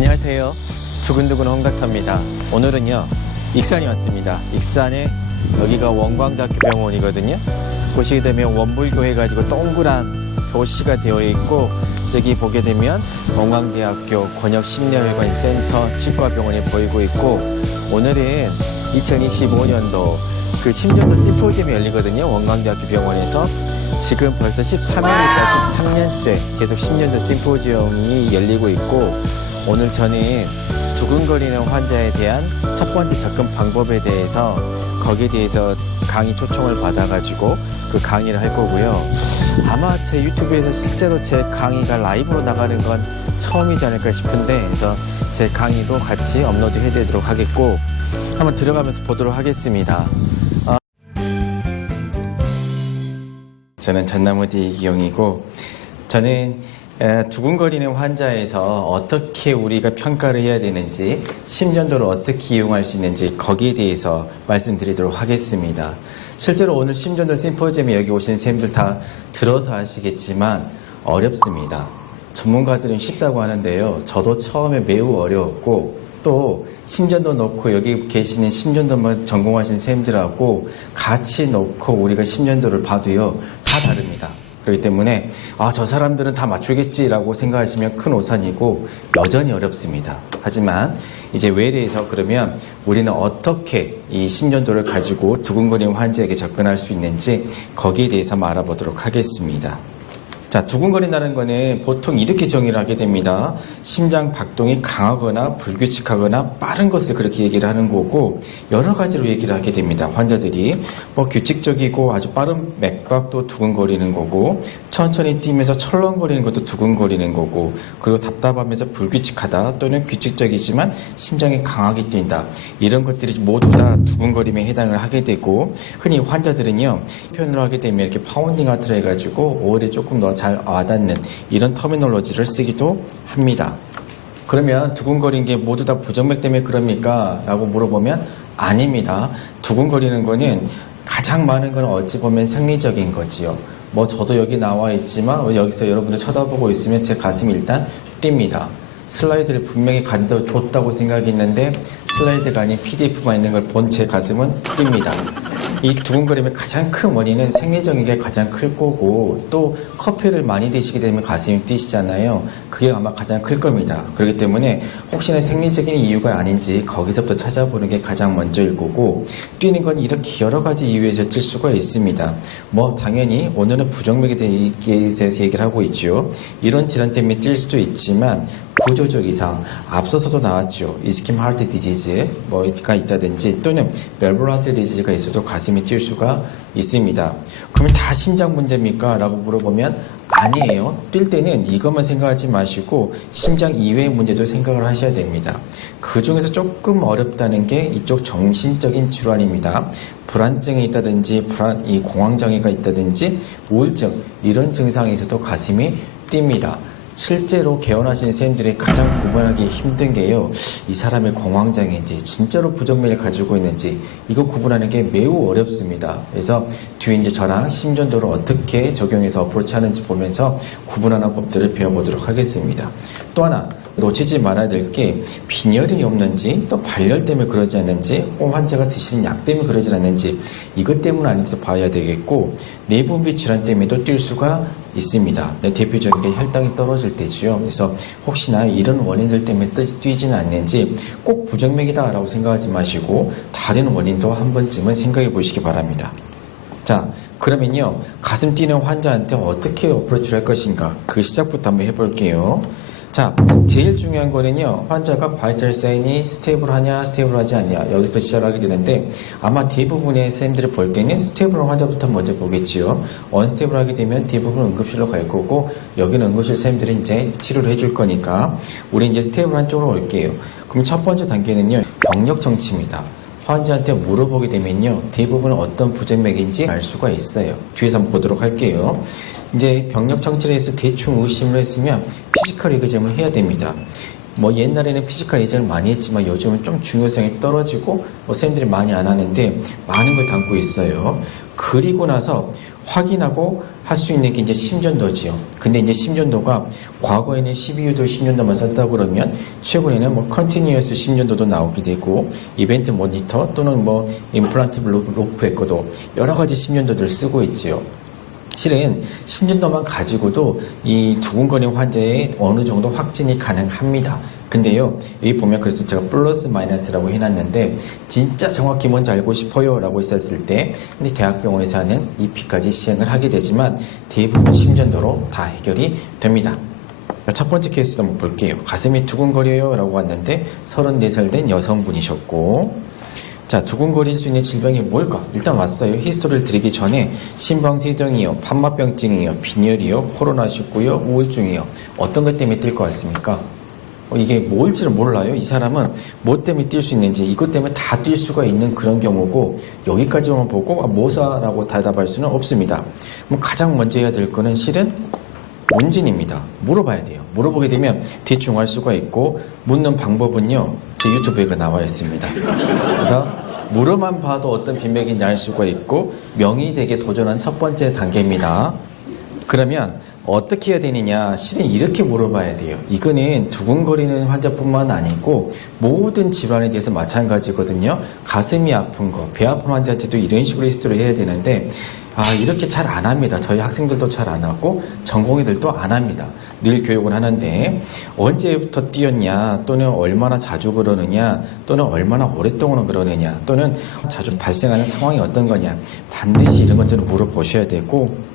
안녕하세요. 두근두근 홍각터입니다. 오늘은요 익산에 왔습니다. 익산에 여기가 원광대학교 병원이거든요. 보시게 되면 원불교 해가지고 동그란 도시가 되어 있고, 저기 보게 되면 원광대학교 권역심리혈관 센터 치과병원이 보이고 있고, 오늘은 2025년도 그 심전도 심포지엄이 열리거든요. 원광대학교 병원에서 지금 벌써 13회니까 13년째 계속 심전도 심포지엄이 열리고 있고, 오늘 저는 두근거리는 환자에 대한 첫 번째 접근 방법에 대해서 거기에 대해서 강의 초청을 받아가지고 그 강의를 할 거고요. 아마 제 유튜브에서 실제로 제 강의가 라이브로 나가는 건 처음이지 않을까 싶은데, 그래서 제 강의도 같이 업로드 해드리도록 하겠고, 한번 들어가면서 보도록 하겠습니다. 저는 전나무디 이기용이고, 저는 두근거리는 환자에서 어떻게 우리가 평가를 해야 되는지, 심전도를 어떻게 이용할 수 있는지 거기에 대해서 말씀드리도록 하겠습니다. 실제로 오늘 심전도 심포지엄에 여기 오신 선생님들 다 들어서 아시겠지만 어렵습니다. 전문가들은 쉽다고 하는데요, 저도 처음에 매우 어려웠고, 또 심전도 놓고 여기 계시는 심전도만 전공하신 선생님들하고 같이 놓고 우리가 심전도를 봐도요 다 다릅니다. 그렇기 때문에 저 사람들은 다 맞추겠지라고 생각하시면 큰 오산이고 여전히 어렵습니다. 하지만 이제 외래에서 그러면 우리는 어떻게 이 심전도를 가지고 두근거리는 환자에게 접근할 수 있는지 거기에 대해서 한번 알아보도록 하겠습니다. 자, 두근거린다는 거는 보통 이렇게 정의를 하게 됩니다. 심장 박동이 강하거나 불규칙하거나 빠른 것을 그렇게 얘기를 하는 거고, 여러 가지로 얘기를 하게 됩니다. 환자들이 규칙적이고 아주 빠른 맥박도 두근거리는 거고, 천천히 뛰면서 철렁거리는 것도 두근거리는 거고, 그리고 답답하면서 불규칙하다 또는 규칙적이지만 심장이 강하게 뛴다, 이런 것들이 모두 다 두근거림에 해당을 하게 되고, 흔히 환자들은요 표현을 하게 되면 이렇게 파운딩 하트를 해가지고 오히려 조금 더 잘 와닿는 이런 터미놀로지를 쓰기도 합니다. 그러면 두근거리는 게 모두 다 부정맥 때문에 그럽니까? 라고 물어보면 아닙니다. 두근거리는 거는 가장 많은 건 어찌 보면 생리적인 거지요. 저도 여기 나와 있지만 여기서 여러분들 쳐다보고 있으면 제 가슴이 일단 뜁니다. 슬라이드를 분명히 가져줬다고 생각했는데 슬라이드가 아닌 PDF만 있는 걸 본 제 가슴은 뜁니다. 이 두근거림의 가장 큰 원인은 생리적인 게 가장 클 거고, 또 커피를 많이 드시게 되면 가슴이 뛰시잖아요. 그게 아마 가장 클 겁니다. 그렇기 때문에 혹시나 생리적인 이유가 아닌지 거기서부터 찾아보는 게 가장 먼저일 거고, 뛰는 건 이렇게 여러 가지 이유에서 뛸 수가 있습니다. 당연히 오늘은 부정맥에 대해서 얘기를 하고 있죠. 이런 질환 때문에 뛸 수도 있지만 구조적 이상, 앞서서도 나왔죠. 이스킴 하트 디지즈가 있다든지 또는 멜볼 하트 디지즈가 있어도 가슴이 뛸 수가 있습니다. 그러면 다 심장 문제입니까? 라고 물어보면 아니에요. 뛸 때는 이것만 생각하지 마시고 심장 이외의 문제도 생각을 하셔야 됩니다. 그 중에서 조금 어렵다는 게 이쪽 정신적인 질환입니다. 불안증이 있다든지 이 공황장애가 있다든지 우울증, 이런 증상이 있어도 가슴이 뜁니다. 실제로 개원하시는 선생님들이 가장 구분하기 힘든 게요, 이 사람의 공황장애인지 진짜로 부정맥을 가지고 있는지 이거 구분하는 게 매우 어렵습니다. 그래서 뒤에 이제 저랑 심전도를 어떻게 적용해서 어프로치하는지 보면서 구분하는 법들을 배워보도록 하겠습니다. 또 하나 놓치지 말아야 될 게 빈혈이 없는지, 또 발열 때문에 그러지 않는지, 환자가 드시는 약 때문에 그러지 않는지, 이것 때문 아닌지 봐야 되겠고, 내분비 질환 때문에도 뛸 수가 있습니다. 대표적인 게 혈당이 떨어질 때지요. 그래서 혹시나 이런 원인들 때문에 뛰지는 않는지 꼭 부정맥이다 라고 생각하지 마시고 다른 원인도 한 번쯤은 생각해 보시기 바랍니다. 자, 그러면요 가슴 뛰는 환자한테 어떻게 어프로치를 할 것인가, 그 시작부터 한번 해볼게요. 자, 제일 중요한 거는요, 환자가 바이탈 사인이 스테이블하냐 스테이블하지 않냐, 여기서 시작을 하게 되는데, 아마 대부분의 선생님들이 볼 때는 스테이블한 환자부터 먼저 보겠지요. 언스테이블하게 되면 대부분 응급실로 갈 거고, 여기는 응급실 선생님들이 이제 치료를 해줄 거니까 우리 이제 스테이블한 쪽으로 올게요. 그럼 첫 번째 단계는요, 병력 정치입니다. 환자한테 물어보게 되면요, 대부분 어떤 부정맥인지 알 수가 있어요. 뒤에서 한번 보도록 할게요. 이제 병력 정치를 해서 대충 의심을 했으면 피지컬 이그잼을 해야 됩니다. 옛날에는 피지컬 이전을 많이 했지만 요즘은 좀 중요성이 떨어지고 선생님들이 많이 안 하는데 많은 걸 담고 있어요. 그리고 나서 확인하고 할 수 있는 게 이제 심전도지요. 근데 이제 심전도가 과거에는 CPU도 심전도만 썼다고 그러면 최근에는 뭐 컨티뉴어스 심전도도 나오게 되고 이벤트 모니터 또는 뭐 임플란트 로프 레코더 여러 가지 심전도들을 쓰고 있지요. 실은 심전도만 가지고도 이 두근거리는 환자의 어느 정도 확진이 가능합니다. 근데요, 여기 보면 그래서 제가 플러스 마이너스라고 해놨는데 진짜 정확히 뭔지 알고 싶어요 라고 했었을 때 근데 대학병원에서 하는 EP까지 시행을 하게 되지만 대부분 심전도로 다 해결이 됩니다. 첫 번째 케이스도 한번 볼게요. 가슴이 두근거려요 라고 왔는데 34살 된 여성분이셨고 자, 두근거릴 수 있는 질병이 뭘까? 일단 왔어요. 히스토리를 드리기 전에 심방세동이요, 판마병증이요, 빈혈이요, 코로나19요, 우울증이요. 어떤 것 때문에 뛸 것 같습니까? 이게 뭘지를 몰라요. 이 사람은 뭐 때문에 뛸 수 있는지 이것 때문에 다 뛸 수가 있는 그런 경우고 여기까지만 보고 뭐사라고 대답할 수는 없습니다. 그럼 가장 먼저 해야 될 거는 실은 문진입니다. 물어봐야 돼요. 물어보게 되면 대충 알 수가 있고 묻는 방법은요. 제 유튜브에 나와 있습니다. 그래서 물어만 봐도 어떤 빈맥인지 알 수가 있고 명의되게 도전한 첫 번째 단계입니다. 그러면 어떻게 해야 되느냐? 실은 이렇게 물어봐야 돼요. 이거는 두근거리는 환자뿐만 아니고 모든 질환에 대해서 마찬가지거든요. 가슴이 아픈 거, 배 아픈 환자한테도 이런 식으로 히스토리를 해야 되는데 이렇게 잘 안 합니다. 저희 학생들도 잘 안 하고 전공의들도 안 합니다. 늘 교육을 하는데 언제부터 뛰었냐 또는 얼마나 자주 그러느냐 또는 얼마나 오랫동안 그러느냐 또는 자주 발생하는 상황이 어떤 거냐 반드시 이런 것들을 물어보셔야 되고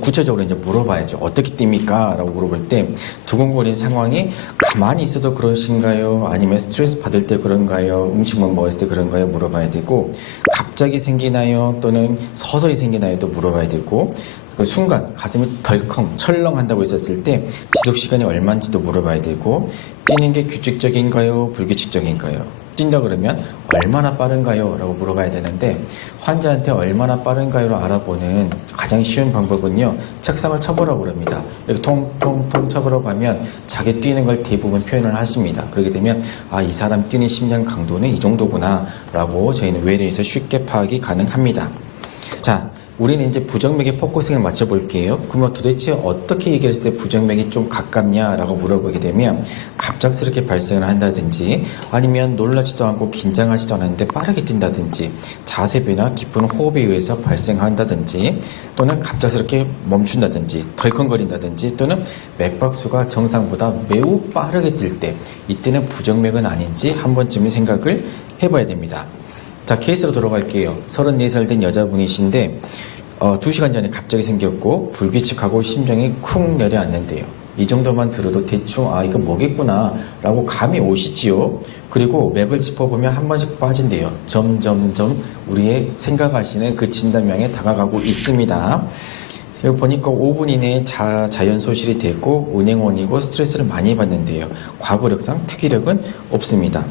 구체적으로 이제 물어봐야죠. 어떻게 뜁니까? 라고 물어볼 때 두근거리는 상황이 가만히 있어도 그러신가요? 아니면 스트레스 받을 때 그런가요? 음식만 먹었을 때 그런가요? 물어봐야 되고 갑자기 생기나요? 또는 서서히 생기나요? 또 물어봐야 되고 그 순간 가슴이 덜컹 철렁한다고 했었을 때 지속시간이 얼마인지도 물어봐야 되고 뛰는 게 규칙적인가요? 불규칙적인가요? 뛴다 그러면 얼마나 빠른가요? 라고 물어봐야 되는데 환자한테 얼마나 빠른가요를 알아보는 가장 쉬운 방법은요. 책상을 쳐보라고 그럽니다. 이렇게 통통통 쳐보라고 하면 자기 뛰는 걸 대부분 표현을 하십니다. 그렇게 되면 이 사람 뛰는 심장 강도는 이 정도구나 라고 저희는 외래에서 쉽게 파악이 가능합니다. 자, 우리는 이제 부정맥에 포커싱을 맞춰볼게요. 그러면 도대체 어떻게 얘기했을 때 부정맥이 좀 가깝냐라고 물어보게 되면 갑작스럽게 발생을 한다든지 아니면 놀라지도 않고 긴장하지도 않았는데 빠르게 뛴다든지 자세 변화, 깊은 호흡에 의해서 발생한다든지 또는 갑작스럽게 멈춘다든지 덜컹거린다든지 또는 맥박수가 정상보다 매우 빠르게 뛸 때 이때는 부정맥은 아닌지 한 번쯤은 생각을 해봐야 됩니다. 자, 케이스로 돌아갈게요. 34살 된 여자분이신데 2시간 전에 갑자기 생겼고 불규칙하고 심장이 쿵 내려앉는데요. 이 정도만 들어도 대충 이거 뭐겠구나 라고 감이 오시지요. 그리고 맥을 짚어보면 한 번씩 빠진대요. 점점점 우리의 생각하시는 그 진단명에 다가가고 있습니다. 제가 보니까 5분 이내에 자연 소실이 됐고 은행원이고 스트레스를 많이 받는데요. 과거력상 특이력은 없습니다.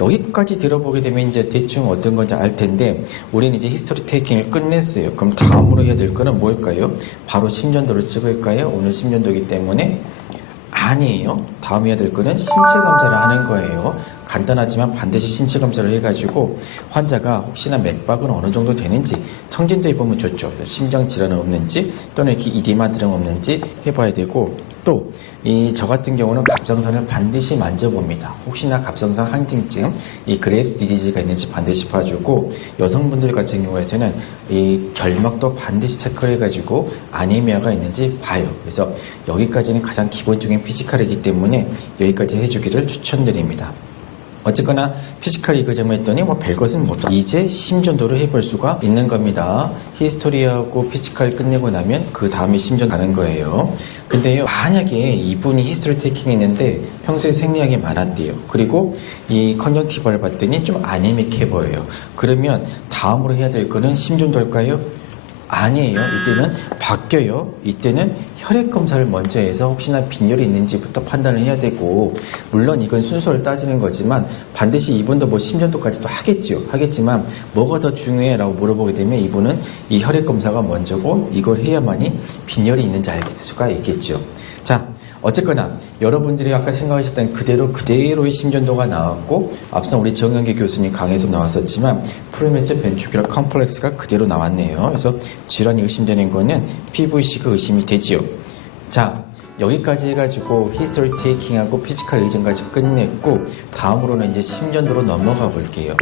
여기까지 들어보게 되면 이제 대충 어떤 건지 알 텐데 우리는 이제 히스토리 테이킹을 끝냈어요. 그럼 다음으로 해야 될 거는 뭘까요? 바로 심전도를 찍을까요? 오늘 심전도이기 때문에 아니에요. 다음 해야 될 거는 신체 검사를 하는 거예요. 간단하지만 반드시 신체 검사를 해가지고 환자가 혹시나 맥박은 어느 정도 되는지 청진도 해보면 좋죠. 심장 질환은 없는지 또는 이렇게 이디마 들은 없는지 해봐야 되고 또 저 같은 경우는 갑상선을 반드시 만져봅니다. 혹시나 갑상선 항진증, 이 그레이브스 디지즈가 있는지 반드시 봐주고 여성분들 같은 경우에는 이 결막도 반드시 체크를 해가지고 아니미아가 있는지 봐요. 그래서 여기까지는 가장 기본적인 피지컬이기 때문에 여기까지 해주기를 추천드립니다. 어쨌거나 피지컬 이거점을 했더니 별것은 못 이제 심전도를 해볼 수가 있는 겁니다. 히스토리하고 피지컬 끝내고 나면 그 다음에 심전 가는 거예요. 근데요, 만약에 이분이 히스토리 테이킹 했는데 평소에 생리학이 많았대요. 그리고 이 컨정티브를 봤더니 좀 아네믹해 보여요. 그러면 다음으로 해야 될 거는 심전도일까요? 아니에요. 이때는 바뀌어요. 이때는 혈액 검사를 먼저 해서 혹시나 빈혈이 있는지부터 판단을 해야 되고 물론 이건 순서를 따지는 거지만 반드시 이분도 심전도까지도 하겠지만 뭐가 더 중요해? 라고 물어보게 되면 이분은 이 혈액 검사가 먼저고 이걸 해야만이 빈혈이 있는지 알 수가 있겠죠. 자, 어쨌거나 여러분들이 아까 생각하셨던 그대로의 심전도가 나왔고, 앞서 우리 정영기 교수님 강의에서 나왔었지만 프리매처 벤트리큘러 컴플렉스가 그대로 나왔네요. 그래서 질환이 의심되는 거는 PVC가 의심이 되지요. 자, 여기까지 해가지고 히스토리 테이킹하고 피지컬 리전까지 끝냈고, 다음으로는 이제 심전도로 넘어가 볼게요.